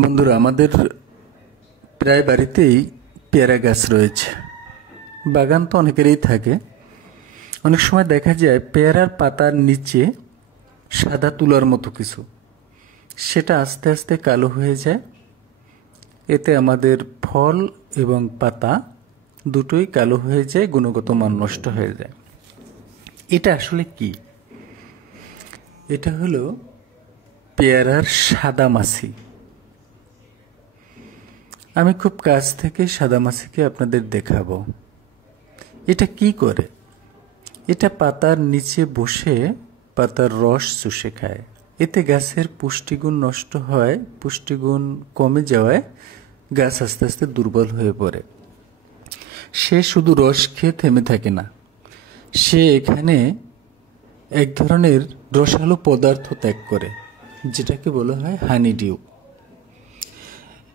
বন্ধুরা, আমাদের প্রায় বাড়িতেই পেয়ারা গাছ রয়েছে। বাগান তো অনেকেরই থাকে। অনেক সময় দেখা যায় পেয়ারার পাতার নিচে সাদা তুলার মতো কিছু, সেটা আস্তে আস্তে কালো হয়ে যায়। এতে আমাদের ফল এবং পাতা দুটোই কালো হয়ে যায়, গুণগত মান নষ্ট হয়ে যায়। এটা আসলে কি? এটা হলো পেয়ারার সাদামাছি। আমি খুব কাছ থেকে সাদামাছিকে আপনাদের দেখাবো। এটা কি করে? এটা পাতার নিচে বসে পাতার রস চুষে খায়। এতে গাছের পুষ্টিগুণ নষ্ট হয়, পুষ্টিগুণ কমে যাওয়ায় গাছ আস্তে আস্তে দুর্বল হয়ে পড়ে। সে শুধু রস খেয়ে থেমে থাকে না, সে এখানে এক ধরনের রসালো পদার্থ ত্যাগ করে, যেটাকে বলা হয় হানিডিউ।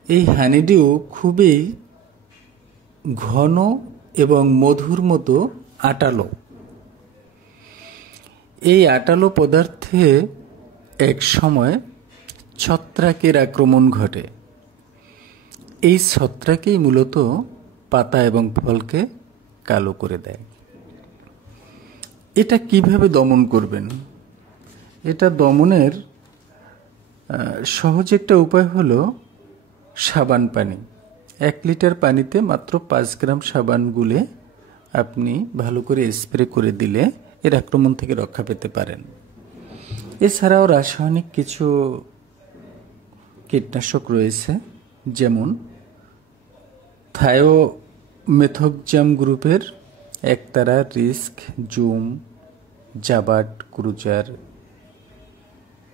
এই হানিডিউ খুবই ঘন এবং মধুর মতো আটালো। এই আটালো পদার্থে এক সময় ছত্রাকের আক্রমণ ঘটে। এই ছত্রাকই মূলত পাতা এবং ফলকে কালো করে দেয়। এটা কিভাবে দমন করবেন? এটা দমনের সহজ একটা উপায় হলো সাবান পানি। 1 লিটার পানিতে মাত্র 5 গ্রাম সাবান গুলে আপনি ভালো করে স্প্রে করে দিলে এর আক্রমণ থেকে রক্ষা পেতে পারেন। এছাড়াও রাসায়নিক কিছু কীটনাশক রয়েছে, যেমন থায়োমেথক্সাম গ্রুপের একতারা, রিস্ক, জুম, জাবাট, ক্রুজার,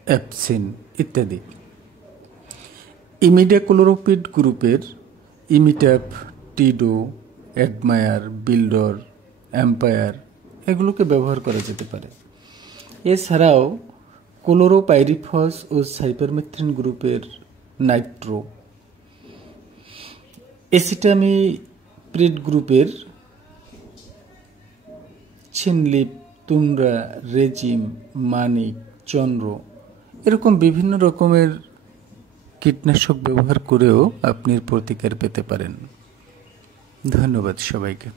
এপসিন ইত্যাদি। ইমিডাক্লোরোপিড গ্রুপের ইমিট্যাপ, টিডো, অ্যাডমায়ার, বিল্ডর, এম্পায়ার এগুলোকে ব্যবহার করা যেতে পারে। এছাড়াও ক্লোরোপাইরিফস ও সাইপারমেথ্রিন গ্রুপের নাইট্রো, এসিটামিপ্রিড গ্রুপের ছিনলিপ, তুন্ড্রা, রেজিম, মানিক, চন্দ্র এরকম বিভিন্ন রকমের কীটনাশক ব্যবহার করেও আপনি প্রতিকার পেতে পারেন। ধন্যবাদ সবাইকে।